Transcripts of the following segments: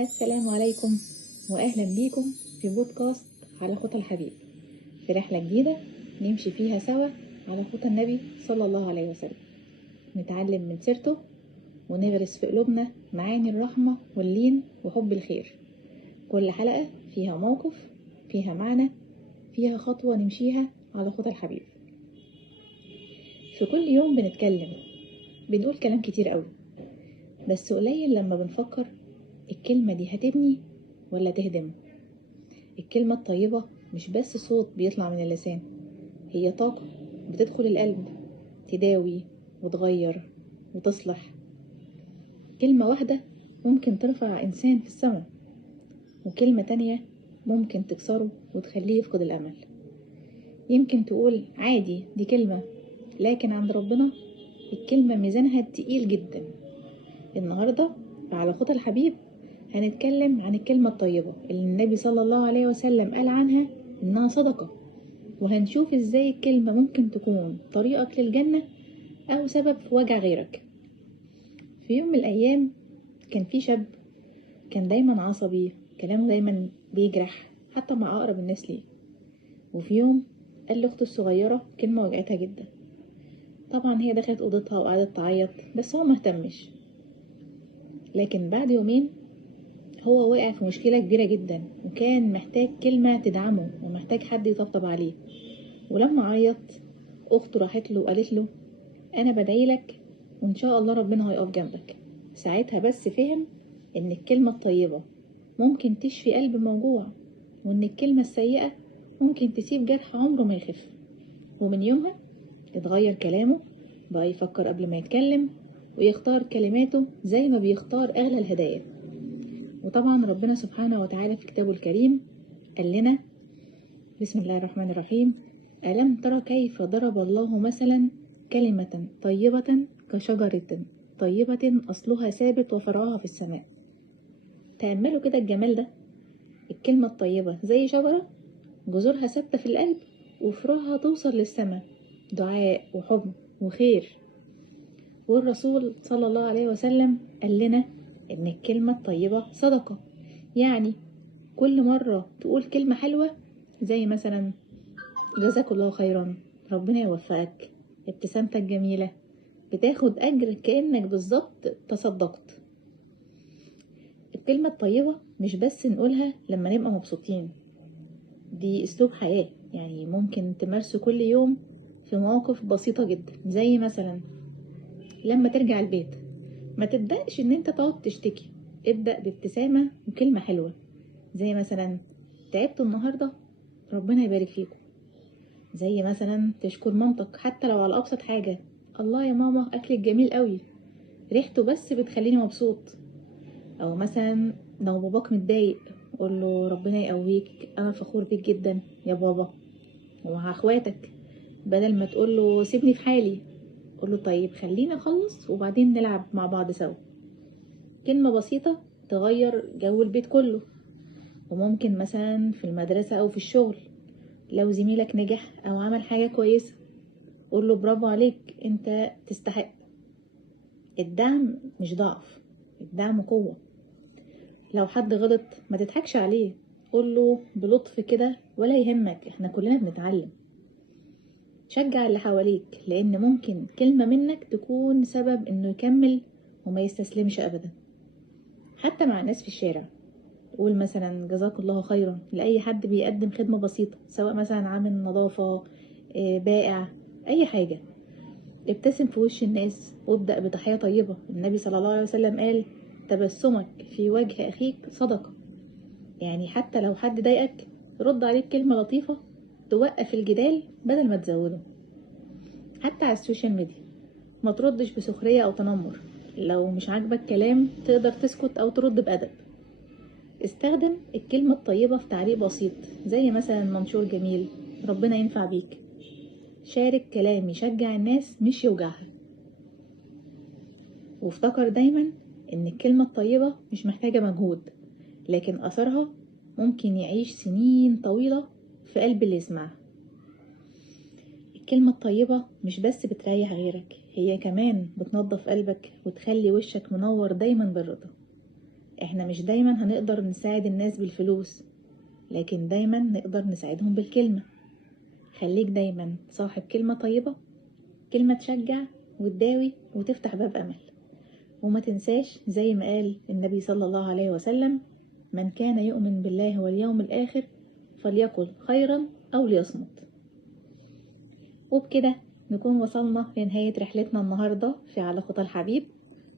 السلام عليكم وأهلا بيكم في بودكاست على خطى الحبيب، في رحلة جديدة نمشي فيها سوا على خطى النبي صلى الله عليه وسلم، نتعلم من سيرته ونغرس في قلوبنا معاني الرحمة واللين وحب الخير. كل حلقة فيها موقف، فيها معنى، فيها خطوة نمشيها على خطى الحبيب. في كل يوم بنتكلم، بنقول كلام كتير قوي، بس قليل لما بنفكر الكلمة دي هتبني ولا تهدم. الكلمة الطيبة مش بس صوت بيطلع من اللسان، هي طاقة بتدخل القلب، تداوي وتغير وتصلح. كلمة واحدة ممكن ترفع إنسان في السماء، وكلمة تانية ممكن تكسره وتخليه يفقد الأمل. يمكن تقول عادي دي كلمة، لكن عند ربنا الكلمة ميزانها تقيل جدا. النهاردة على خطى الحبيب هنتكلم عن الكلمة الطيبة اللي النبي صلى الله عليه وسلم قال عنها إنها صدقة، وهنشوف إزاي الكلمة ممكن تكون طريقك للجنة أو سبب في وجع غيرك. في يوم من الأيام كان في شاب كان دايما عصبي، كلامه دايما بيجرح حتى مع أقرب الناس ليه. وفي يوم قال لأخته الصغيرة كلمة وجعتها جدا. طبعا هي دخلت أوضتها وقعدت تعيط، بس هو مهتمش. لكن بعد يومين هو وقع في مشكلة كبيرة جدا، وكان محتاج كلمة تدعمه ومحتاج حد يطبطب عليه. ولما عيط أخته راحت له وقالت له أنا بدعيلك وإن شاء الله ربنا هيقف جنبك. ساعتها بس فهم إن الكلمة الطيبة ممكن تشفي قلب موجوع، وإن الكلمة السيئة ممكن تسيب جرح عمره ما يخف. ومن يومها اتغير كلامه، بقى يفكر قبل ما يتكلم ويختار كلماته زي ما بيختار أغلى الهدايا. وطبعا ربنا سبحانه وتعالى في كتابه الكريم قال لنا بسم الله الرحمن الرحيم: ألم ترى كيف ضرب الله مثلا كلمة طيبة كشجرة طيبة أصلها ثابت وفرعها في السماء. تأملوا كده الجمال ده. الكلمة الطيبة زي شجرة جذورها ثابتة في القلب وفروعها توصل للسماء، دعاء وحب وخير. والرسول صلى الله عليه وسلم قال لنا إن الكلمة الطيبة صدقة، يعني كل مرة تقول كلمة حلوة زي مثلا جزاك الله خيرا، ربنا يوفقك، ابتسامتك جميلة، بتاخد أجر كأنك بالظبط تصدقت. الكلمة الطيبة مش بس نقولها لما نبقى مبسوطين، دي أسلوب حياة، يعني ممكن تمارسه كل يوم في مواقف بسيطة جدا. زي مثلا لما ترجع البيت ما تبدأش ان انت تقعد تشتكي، ابدأ بابتسامة وكلمة حلوة، زي مثلا تعبت النهاردة ربنا يبارك فيكم. زي مثلا تشكر مامتك حتى لو على أبسط حاجة، الله يا ماما أكلك جميل قوي، ريحته بس بتخليني مبسوط. أو مثلا لو باباك متضايق قول له ربنا يقويك، أنا فخور بيك جدا يا بابا. ومع أخواتك بدل ما تقول له سيبني في حالي قول له طيب خلينا أخلص وبعدين نلعب مع بعض سوا. كلمة بسيطة تغير جو البيت كله. وممكن مثلا في المدرسة أو في الشغل لو زميلك نجح أو عمل حاجة كويسة قول له برافو عليك، انت تستحق. الدعم مش ضعف، الدعم قوة. لو حد غلط ما تضحكش عليه، قول له بلطف كده ولا يهمك، احنا كلنا بنتعلم. شجع اللي حواليك، لان ممكن كلمة منك تكون سبب انه يكمل وما يستسلمش ابدا. حتى مع الناس في الشارع قول مثلا جزاك الله خيرا لأي حد بيقدم خدمة بسيطة، سواء مثلا عامل نظافة، بائع، أي حاجة. ابتسم في وش الناس وابدأ بتحية طيبة. النبي صلى الله عليه وسلم قال تبسمك في وجه أخيك صدقة، يعني حتى لو حد ضايقك رد عليه بكلمة لطيفة توقف الجدال بدل ما تزوده. حتى على السوشيال ميديا ما تردش بسخرية أو تنمر، لو مش عاجبك كلام تقدر تسكت أو ترد بأدب. استخدم الكلمة الطيبة في تعليق بسيط زي مثلا منشور جميل ربنا ينفع بيك. شارك كلام يشجع الناس مش يوجعها. وافتكر دايما ان الكلمة الطيبة مش محتاجة مجهود، لكن اثرها ممكن يعيش سنين طويلة في قلب اللي يسمعها. الكلمة الطيبة مش بس بتريح غيرك، هي كمان بتنظف قلبك وتخلي وشك منور دايما بالرضا. احنا مش دايما هنقدر نساعد الناس بالفلوس، لكن دايما نقدر نساعدهم بالكلمة. خليك دايما صاحب كلمة طيبة، كلمة تشجع وتداوي وتفتح باب أمل. وما تنساش زي ما قال النبي صلى الله عليه وسلم: من كان يؤمن بالله واليوم الآخر فليقل خيرا أو ليصمت. وبكده نكون وصلنا لنهاية رحلتنا النهاردة في على خطى الحبيب،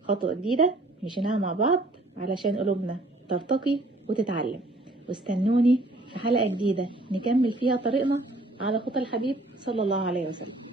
خطوة جديدة مشيناها مع بعض علشان قلوبنا ترتقي وتتعلم. واستنوني في حلقة جديدة نكمل فيها طريقنا على خطى الحبيب صلى الله عليه وسلم.